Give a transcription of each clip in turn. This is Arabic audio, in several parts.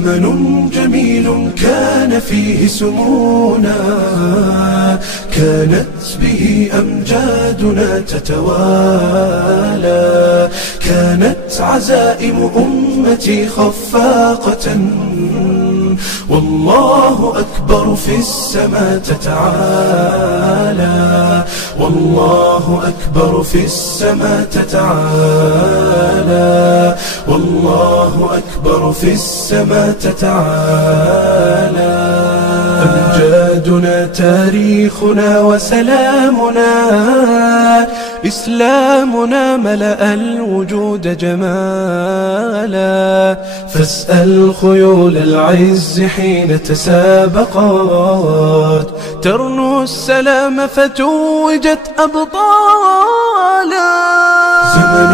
زمن جميل كان فيه سمونا، كانت به أمجادنا تتوالى، كانت عزائم أمتي خفاقة، والله أكبر في السماء تتعالى، والله أكبر في السماء تتعالى، والله أكبر في السماء تتعالى. أمجادنا تاريخنا وسلامنا، إسلامنا ملأ الوجود جمالا، فاسأل خيول العز حين تسابقت، ترنو السلام فتوجت أبطالا. زمن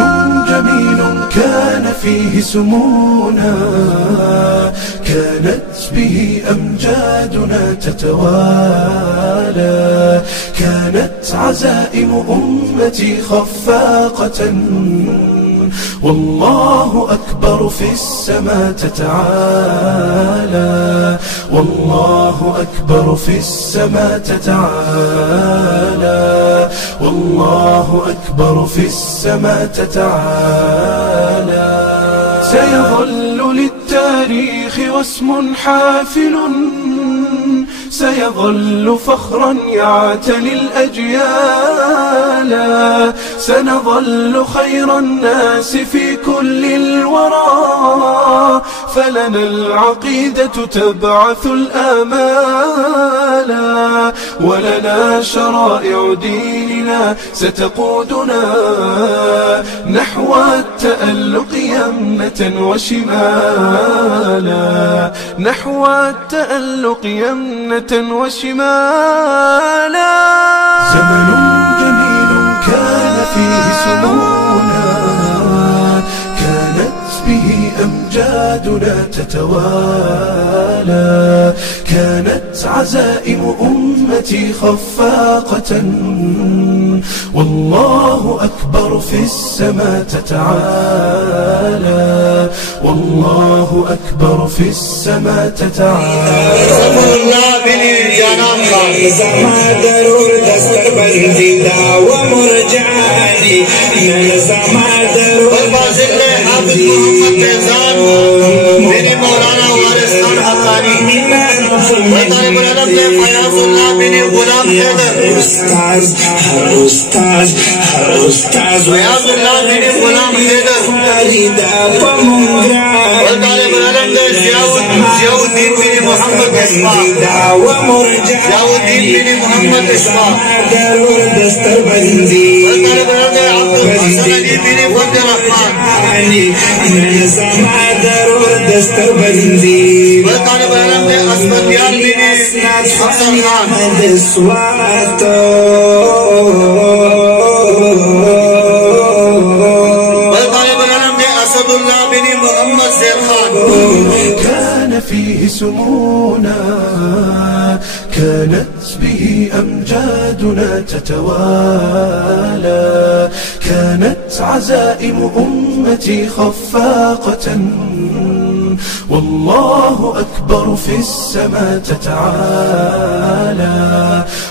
جميل كان فيه سمونا، كانت به أمجادنا تتوالى، كانت عزائم أمتي خفاقة، والله أكبر في السماء تتعالى، والله أكبر في السماء تتعالى، والله أكبر في السماء تتعالى. سيظل للتاريخ واسم حافل، سيظل فخرا يعتلي الأجيال، سنظل خير الناس في كل الورى، فلنا العقيدة تبعث الآمال، ولنا شرائع ديننا ستقودنا نحو التألق يمنة وشمالا، نحو التألق يمنة وشمالا. زمن جميل كان فيه سمونا، كانت به أمجادنا تتوالى، كانت عزائم أمتي خفاقة، والله أكبر في السماء تتعالى، والله أكبر في السماء تتعالى. زما ضرور دستر بندیدا ومرجعانی من زما ضرور فاضل حافظ محمد فیضان میری مولانا وارث خان حقانی طالب العلم فیاض اللہ بن غلام حیدر استاذ هر استاذ هر استاذ فیاض اللہ بن غلام حیدر طالب العلم ضیاء الدین بن محمد اشفاق ضیاء الدین بن محمد اشفاق ضرور دستر بندی طالب العلم عبد الحسن علی بن فضل الرحمن من زما ضرور دستر بندی طالب العلم اسفندیار بن حسن خان كان فيه سمونا، كانت به أمجادنا تتوالى، كانت عزائم أمتي خفاقة، والله أكبر في السماء تتعالى،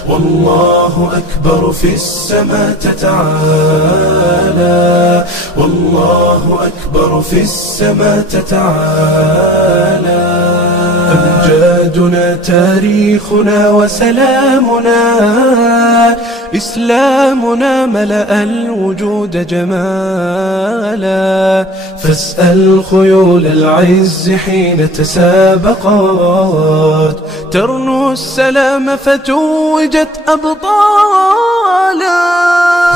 والله أكبر في السماء تتعالى، والله أكبر في السماء تتعالى. أمجادنا تاريخنا وسلامنا، إسلامنا ملأ الوجود جمالا، فاسأل خيول العز حين تسابقت، ترنو السلام فتوجت أبطالا.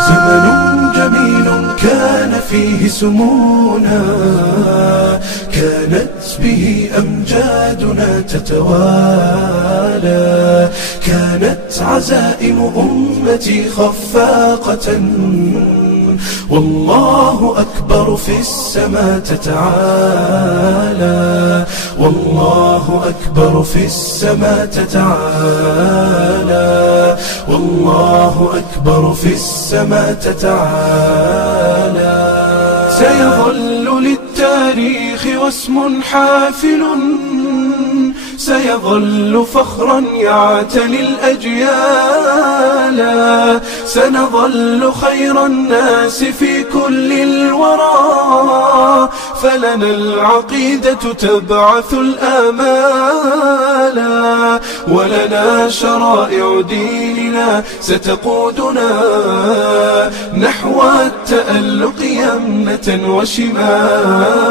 زمن جميل كان فيه سمونا، كانت به أمجادنا تتوالى، كانت عزائم أمتي خفاقة، والله أكبر في السماء تتعالى، والله أكبر في السماء تتعالى، والله أكبر في السماء تتعالى. سيظل للتاريخ واسم حافل، سيظل فخرا يعتلي الأجيال، سنظل خير الناس في كل الورى، فلنا العقيدة تبعث الآمال، ولنا شرائع ديننا ستقودنا نحو التألق يمنة وشمالا.